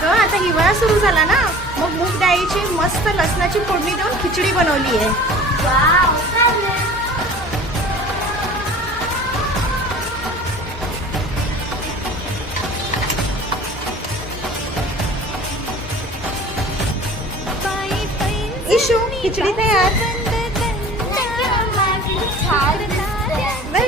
अगं आता हिवाळा सुरू झाला ना, मग मूग डाळीची मस्त लसणाची फोडणी देऊन खिचडी बनवली आहे. वाव, चालेल. इशू खिचडी तयार.